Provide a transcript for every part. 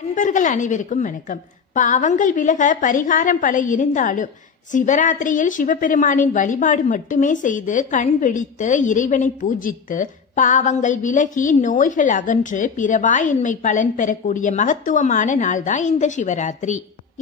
நண்பர்கள் அனைவருக்கும் வணக்கம். பாவங்கள் விலக பரிகாரம் பல இருந்தாலும் சிவராத்திரியில் சிவபெருமானின் வழிபாடு மட்டுமே செய்து கண் விழித்து இறைவனை பூஜித்து பாவங்கள் விலகி நோய்கள் அகன்று பிறவாயின்மை பலன் பெறக்கூடிய மகத்துவமான நாள்தான் இந்த சிவராத்திரி.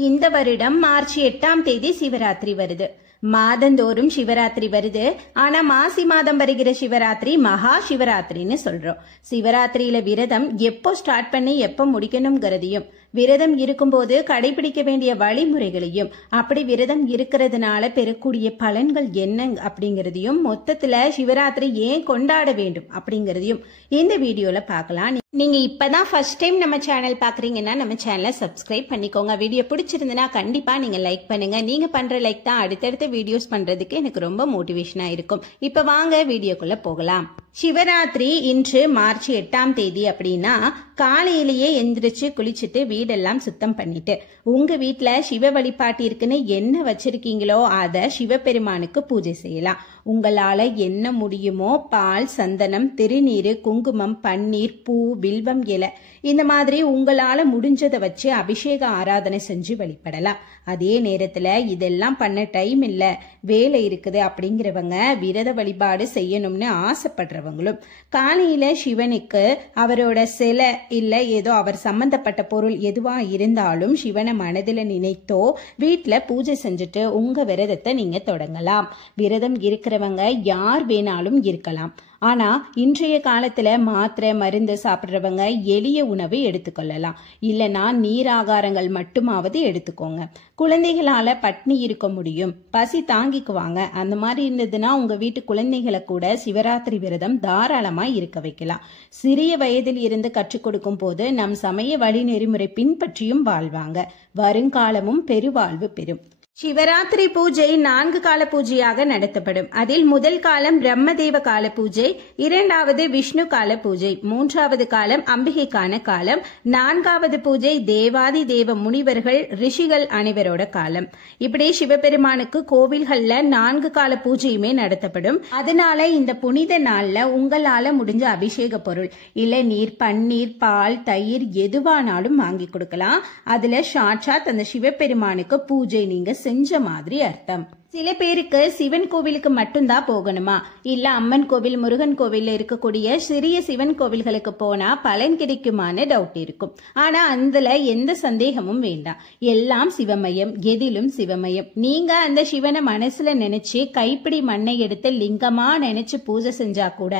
இந்த வருடம் மார்ச் 8ஆம் தேதி சிவராத்திரி வருது. மாதந்தோறும் சிவராத்திரி வருது. ஆனா மாசி மாதம் வருகிற சிவராத்திரி மகா சிவராத்திரின்னு சொல்றோம். சிவராத்திரியில விரதம் எப்போ ஸ்டார்ட் பண்ணி எப்போ முடிக்கணுங்கிறதையும், விரதம் இருக்கும்போது கடைபிடிக்க வேண்டிய வழிமுறைகளையும், அப்படி விரதம் இருக்கிறதுனால பெறக்கூடிய பலன்கள் என்ன அப்படிங்கறதையும், மொத்தத்துல சிவராத்திரி ஏன் கொண்டாட வேண்டும் அப்படிங்கறதையும் இந்த வீடியோல பார்க்கலாம். நீங்க இப்பதான் ஃபர்ஸ்ட் டைம் நம்ம சேனல் பாக்குறீங்கன்னா நம்ம சேனலை சப்ஸ்கிரைப் பண்ணிக்கோங்க. வீடியோ பிடிச்சிருந்தனா கண்டிப்பா நீங்க லைக் பண்ணுங்க. நீங்க பண்ற லைக் தான் அடுத்தடுத்த வீடியோஸ் பண்றதுக்கு எனக்கு ரொம்ப மோட்டிவேஷனா இருக்கும். இப்ப வாங்க வீடியோக்குள்ள போகலாம். சிவராத்திரி இன்று மார்ச் 8ஆம் தேதி அப்படின்னா காலையிலேயே எந்திரிச்சு குளிச்சுட்டு வீடெல்லாம் சுத்தம் பண்ணிட்டு உங்க வீட்டுல சிவ வழிபாட்டிற்குன்னு என்ன வச்சிருக்கீங்களோ அத சிவபெருமானுக்கு பூஜை செய்யலாம். உங்களால என்ன முடியுமோ பால், சந்தனம், திருநீரு, குங்குமம், பன்னீர், பூ, வில்வம் இலை இந்த மாதிரி உங்களால முடிஞ்சதை வச்சு அபிஷேக ஆராதனை செஞ்சு வழிபடலாம். அதே நேரத்துல இதெல்லாம் பண்ண டைம் இல்ல, வேலை இருக்குது அப்படிங்கிறவங்க, விரத வழிபாடு செய்யணும்னு ஆசைப்படுறவங்களும் காலையில சிவனுக்கு அவரோட சிலை இல்ல ஏதோ அவர் சம்பந்தப்பட்ட பொருள் எதுவா இருந்தாலும் சிவனை மனதில நினைத்தோ வீட்டுல பூஜை செஞ்சுட்டு உங்க விரதத்தை நீங்க தொடங்கலாம். விரதம் இருக்கிறவங்க யார் வேணாலும் இருக்கலாம். ஆனா இன்றைய காலத்துல மாத்திரை மருந்து சாப்பிடுறவங்க எளிய உணவு எடுத்துக்கொள்ளலாம். இல்லனா நீராகாரங்கள் மட்டுமாவது எடுத்துக்கோங்க. குழந்தைகளால பட்னி இருக்க முடியும், பசி தாங்கிக்குவாங்க. அந்த மாதிரி இருந்ததுன்னா உங்க வீட்டு குழந்தைகளை கூட சிவராத்திரி விரதம் தாராளமா இருக்க வைக்கலாம். சிறிய வயதில் இருந்து கற்றுக் கொடுக்கும் போது நம் சமய வழி நெறிமுறை பின்பற்றியும் வாழ்வாங்க. வருங்காலமும் பெருவாழ்வு பெறும். சிவராத்திரி பூஜை 4 கால பூஜையாக நடத்தப்படும். அதில் முதல் காலம் பிரம்மதேவ கால பூஜை, 2வது விஷ்ணு கால பூஜை, 3வது காலம் அம்பிகைக்கான காலம், 4வது பூஜை தேவாதி தேவ முனிவர்கள் ரிஷிகள் அனைவரோட காலம். இப்படி சிவபெருமானுக்கு கோவில்கள்ல 4 கால பூஜையுமே நடத்தப்படும். அதனால இந்த புனித நாள்ல உங்களால முடிஞ்ச அபிஷேக பொருள் இளநீர், பன்னீர், பால், தயிர் எதுவானாலும் வாங்கி கொடுக்கலாம். அதுல சாட்சாத் அந்த சிவபெருமானுக்கு பூஜை நீங்க செஞ்ச மாதிரி அர்த்தம். சில பேருக்கு சிவன் கோவிலுக்கு மட்டும்தான் போகணுமா, இல்ல அம்மன் கோவில், முருகன் கோவில் இருக்கக்கூடிய சிறிய சிவன் கோவில்களுக்கு போனா பலன் கிடைக்குமான்னு டவுட் இருக்கும். ஆனா அதுல எந்த சந்தேகமும் வேண்டாம். எல்லாம் சிவமயம், எதிலும் சிவமயம். நீங்க அந்த சிவனை மனசுல நினைச்சு கைப்பிடி மண்ணை எடுத்து லிங்கமா நினைச்சு பூஜை செஞ்சா கூட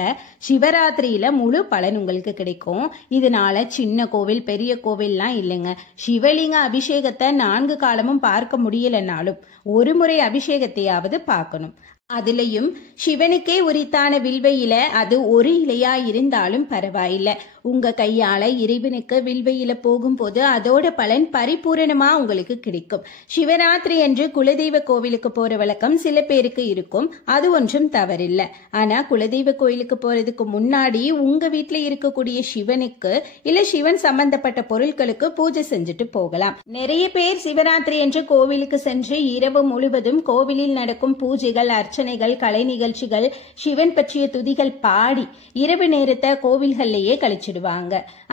சிவராத்திரியில முழு பலன் உங்களுக்கு கிடைக்கும். இதனால சின்ன கோவில் பெரிய கோவில்லாம் இல்லைங்க. சிவலிங்க அபிஷேகத்தை 4 காலமும் பார்க்க முடியலனாலும் ஒரு முறை அபிஷேகத்தையாவது பார்க்கணும். அதுலயும் சிவனுக்கே உரித்தான வில்வ இலை, அது ஒரு இலையா இருந்தாலும் பரவாயில்ல. உங்க கையால இறைவனுக்கு வில்வ இலை போகும்போது அதோட பலன் பரிபூரணமா உங்களுக்கு கிடைக்கும். சிவராத்திரி என்று குலதெய்வ கோவிலுக்கு போற வழக்கம் சில பேருக்கு இருக்கும். அது ஒன்றும் தவறில்லை. ஆனா குலதெய்வ கோயிலுக்கு போறதுக்கு முன்னாடி உங்க வீட்டுல இருக்கக்கூடிய சிவனுக்கு இல்ல சிவன் சம்பந்தப்பட்ட பொருட்களுக்கு பூஜை செஞ்சுட்டு போகலாம். நிறைய பேர் சிவராத்திரி என்று கோவிலுக்கு சென்று இரவு முழுவதும் கோவிலில் நடக்கும் பூஜைகள், அர்ச்சனைகள், கலை நிகழ்ச்சிகள், சிவன் பற்றிய துதிகள் பாடி இரவு நேரத்தை கோவில்கள்லயே கழிச்சிடுவாங்க.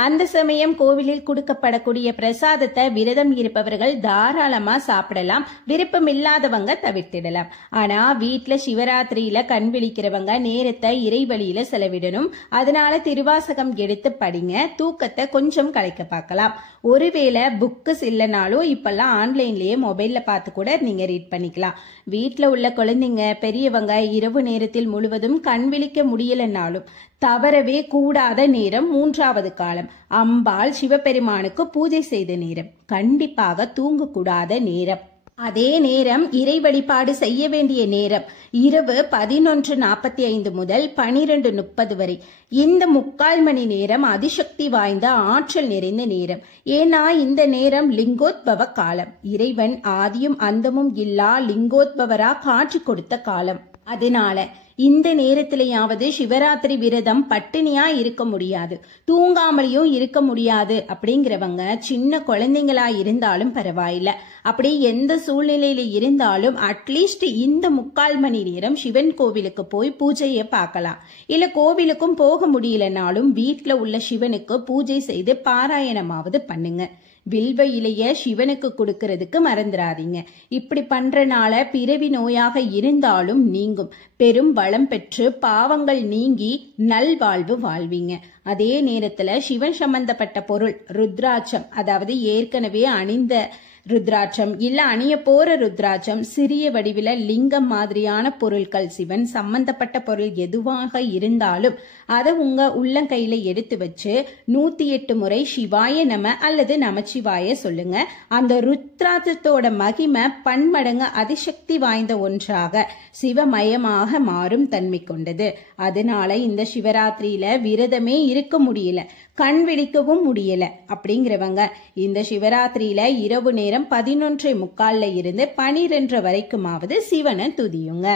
அந்த சமயம் கோவிலில் கொடுக்கப்படக்கூடிய பிரசாதத்தை விரதம் இருப்பவர்கள் தாராளமா சாப்பிடலாம். விருப்பம் இல்லாதவங்க தவிர்த்திடலாம். ஆனா வீட்டுல சிவராத்திரியில கண் விழிக்கிறவங்க நேரத்தை இறைவழியில செலவிடணும். அதனால திருவாசகம் எடுத்து படிங்க. தூக்கத்தை கொஞ்சம் கலைக்க பார்க்கலாம். ஒருவேளை புக்ஸ் இல்லைனாலும் இப்பெல்லாம் ஆன்லைன்லயே மொபைல்ல பார்த்து கூட நீங்க ரீட் பண்ணிக்கலாம். வீட்டுல உள்ள குழந்தைங்க பெரியவங்க இரவு நேரத்தில் முழுவதும் கண் விழிக்க முடியலனாலும் தவறவே கூடாத நேரம் 3வது காலம் அம்பாள் சிவபெருமானுக்கு பூஜை செய்த நேரம், கண்டிப்பாக தூங்கக்கூடாத நேரம். அதே நேரம் இறை வழிபாடு செய்ய வேண்டிய நேரம் இரவு 11:45 முதல் 12:30 வரை. இந்த 3/4 மணி நேரம் அதிசக்தி வாய்ந்த ஆற்றல் நிறைந்த நேரம். ஏன்னா இந்த நேரம் லிங்கோத்பவ காலம். இறைவன் ஆதியும் அந்தமும் இல்லா லிங்கோத்பவரா காட்சி கொடுத்த காலம். அதனால இந்த நேரத்திலேயாவது சிவராத்திரி விரதம் பட்டினியா இருக்க முடியாது, தூங்காமலையும் இருக்க முடியாது அப்படிங்கிறவங்க சின்ன குழந்தைங்களா இருந்தாலும் பரவாயில்ல. அப்படி எந்த சூழ்நிலையில இருந்தாலும் அட்லீஸ்ட் இந்த 3/4 மணி நேரம் சிவன் கோவிலுக்கு போய் பூஜையை பார்க்கலாம். இல்ல கோவிலுக்கும் போக முடியலனாலும் வீட்டுல உள்ள சிவனுக்கு பூஜை செய்து பாராயணமாவது பண்ணுங்க. வில்வ இலைய சிவனுக்கு கொடுக்கறதுக்கு மறந்துடாதீங்க. இப்படி பண்றனால பிறவி நோயாக இருந்தாலும் நீங்கும். பெரும் வளம் பெற்று பாவங்கள் நீங்கி நல்வாழ்வு வாழ்வீங்க. அதே நேரத்துல சிவன் சம்பந்தப்பட்ட பொருள் ருத்ராட்சம், அதாவது ஏற்கனவே அணிந்த ருத்ராட்சம் இல்ல அணிய போற ருத்ராட்சம், சிறிய வடிவில லிங்கம் மாதிரியான பொருட்கள், சிவன் சம்பந்தப்பட்ட பொருள் எதுவாக இருந்தாலும் அதை உங்க உள்ளங்கையில எடுத்து வச்சு 108 முறை சிவாய நம அல்லது நமச்சிவாய சொல்லுங்க. அந்த ருத்ராட்சத்தோட மகிமை பன்மடங்கு அதிசக்தி வாய்ந்த ஒன்றாக சிவமயமாக மாறும் தன்மை கொண்டது. அதனால இந்த சிவராத்திரியில விரதமே இருக்க முடியல, கண் விழிக்கவும் முடியல அப்படிங்கிறவங்க இந்த சிவராத்திரியில இரவு நேரம் 11:45 இருந்து 12 வரைக்குமாவது சிவனை துதியுங்க.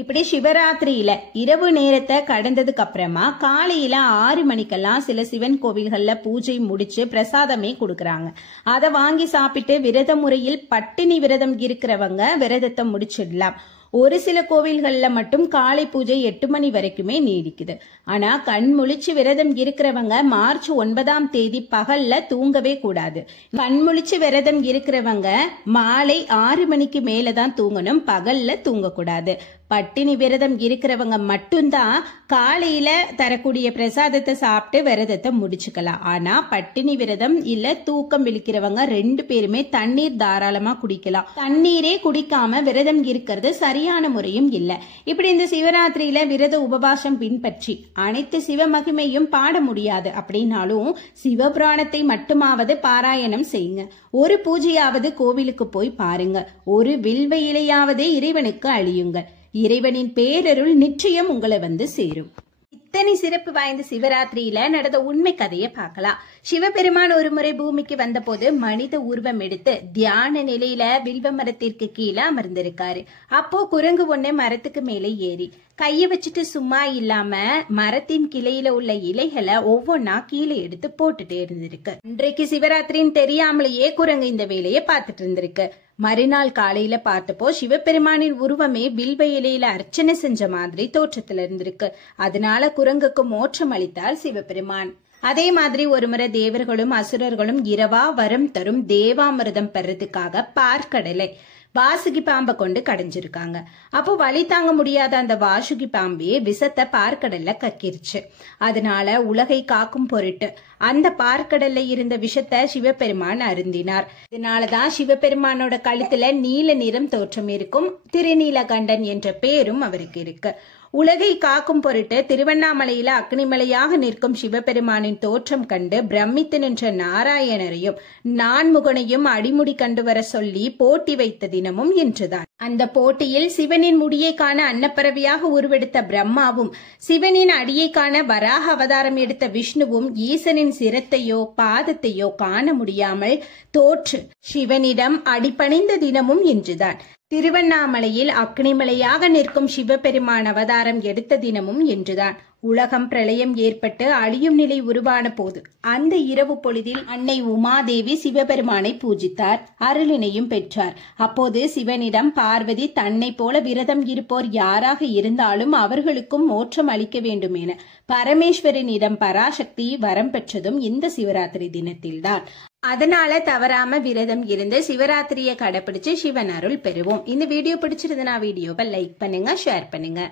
இப்படி சிவராத்திரியில இரவு நேரத்தை கடந்ததுக்கு அப்புறமா காலையில 6 மணிக்கெல்லாம் சில சிவன் கோவில்கள்ல பூஜை முடிச்சு பிரசாதமே கொடுக்கறாங்க. அதை வாங்கி சாப்பிட்டு விரத முறையில் பட்டினி விரதம் இருக்கிறவங்க விரதத்தை முடிச்சிடலாம். ஒரு சில கோவில்கள்ல மட்டும் காலை பூஜை 8 மணி வரைக்குமே நீடிக்குது. ஆனா கண் முழிச்சு விரதம் இருக்கிறவங்க மார்ச் 9ஆம் தேதி பகல்ல தூங்கவே கூடாது. கண் முழிச்சு விரதம் இருக்கிறவங்க மாலை 6 மணிக்கு மேலதான் தூங்கணும், பகல்ல தூங்கக்கூடாது. பட்டினி விரதம் இருக்கிறவங்க மட்டும்தான் காலையில தரக்கூடிய பிரசாதத்தை சாப்பிட்டு விரதத்தை முடிச்சுக்கலாம். ஆனா பட்டினி விரதம் இல்ல தூக்கம் விழிக்கிறவங்க 2 பேருமே தண்ணீர் தாராளமா குடிக்கலாம். தண்ணீரே குடிக்காம விரதம் இருக்கிறது சரியான முறையும் இல்ல. இப்படி இந்த சிவராத்திரியில விரத உபவாசம் பின்பற்றி அனைத்து சிவமகிமையும் பாட முடியாது அப்படின்னாலும் சிவபுராணத்தை மட்டுமாவது பாராயணம் செய்யுங்க. ஒரு பூஜையாவது கோவிலுக்கு போய் பாருங்க. ஒரு வில்வ இலையாவது இறைவனுக்கு அழியுங்கள். இறைவனின் பேரருள் நிச்சயம் உங்களை வந்து சேரும். இத்தனை சிறப்பு வாய்ந்த சிவராத்திரியில நடந்த உண்மை கதையை பார்க்கலாம். சிவபெருமான் ஒரு முறை பூமிக்கு வந்த போது மனித உருவம் எடுத்து தியான நிலையில வில்வ மரத்திற்கு கீழே அமர்ந்திருக்காரு. அப்போ குரங்கு ஒண்ணு மரத்துக்கு மேலே ஏறி கைய வச்சுட்டு சும்மா இல்லாம மரத்தின் கிளையில உள்ள இலைகளை ஒவ்வொன்னா கீழே எடுத்து போட்டுட்டே இருந்திருக்கு. இன்றைக்கு சிவராத்திரின்னு தெரியாமலேயே குரங்கு இந்த வேலையை பார்த்துட்டு இருந்திருக்கு. மறுநாள் காலையில பார்த்தப்போ சிவபெருமானின் உருவமே வில்வ இலையில அர்ச்சனை செஞ்ச மாதிரி தோற்றத்துல இருந்திருக்கு. அதனால குரங்குக்கு மோட்சம் அளித்தார் சிவபெருமான். அதே மாதிரி ஒருமுறை தேவர்களும் அசுரர்களும் இரவா வரம் தரும் தேவாமிர்தம் பெறதுக்காக பார்க்கடலை வாசுகி பாம்பை கொண்டு கடைஞ்சிருக்காங்க. அப்போ வலி தாங்க முடியாத அந்த வாசுகி பாம்பே விஷத்தை பார்க்கடல்ல கக்கிருச்சு. அதனால உலகை காக்கும் பொருட்டு அந்த பார்க்கடல்ல இருந்த விஷத்தை சிவபெருமான் அருந்தினார். இதனாலதான் சிவபெருமானோட கழுத்துல நீல நிறம் தோற்றம் இருக்கும். திருநீலகண்டன் என்ற பேரும் அவருக்கு இருக்கு. உலகை காக்கும் பொருட்டு திருவண்ணாமலையில அக்னிமலையாக நிற்கும் சிவபெருமானின் தோற்றம் கண்டு பிரமித்து நின்ற நாராயணரையும் நான்முகனையும் அடிமுடி கண்டு வர சொல்லி போட்டி வைத்த தினமும் இன்றுதான். அந்த போட்டியில் சிவனின் முடியை காண அன்னப்பறவையாக உருவெடுத்த பிரம்மாவும் சிவனின் அடியை காண வராக அவதாரம் எடுத்த விஷ்ணுவும் ஈசனின் சிரத்தையோ பாதத்தையோ காண முடியாமல் தோற்று சிவனிடம் அடிபணிந்த தினமும் இன்றுதான். திருவண்ணாமலையில் அக்னிமலையாக நிற்கும் சிவபெருமான் அவதாரம் எடுத்த தினமும் என்றுதான். உலகம் பிரளயம் ஏற்பட்டு அழியும் நிலை உருவான போது அந்த இரவு பொழுதில் அன்னை உமாதேவி சிவபெருமானை பூஜித்தார், அருளினையும் பெற்றார். அப்போது சிவனிடம் பார்வதி தன்னை போல விரதம் இருப்போர் யாராக இருந்தாலும் அவர்களுக்கும் மோட்சம் அளிக்க வேண்டும் என பரமேஸ்வரனிடம் பராசக்தி வரம் பெற்றதும் இந்த சிவராத்திரி தினத்தில்தான். அதனால தவறாம விரதம் இருந்து சிவராத்திரியை கடைபிடிச்சு சிவன் அருள் பெறுவோம். இந்த வீடியோ பிடிச்சிருந்தனா வீடியோவை லைக் பண்ணுங்க, ஷேர் பண்ணுங்க.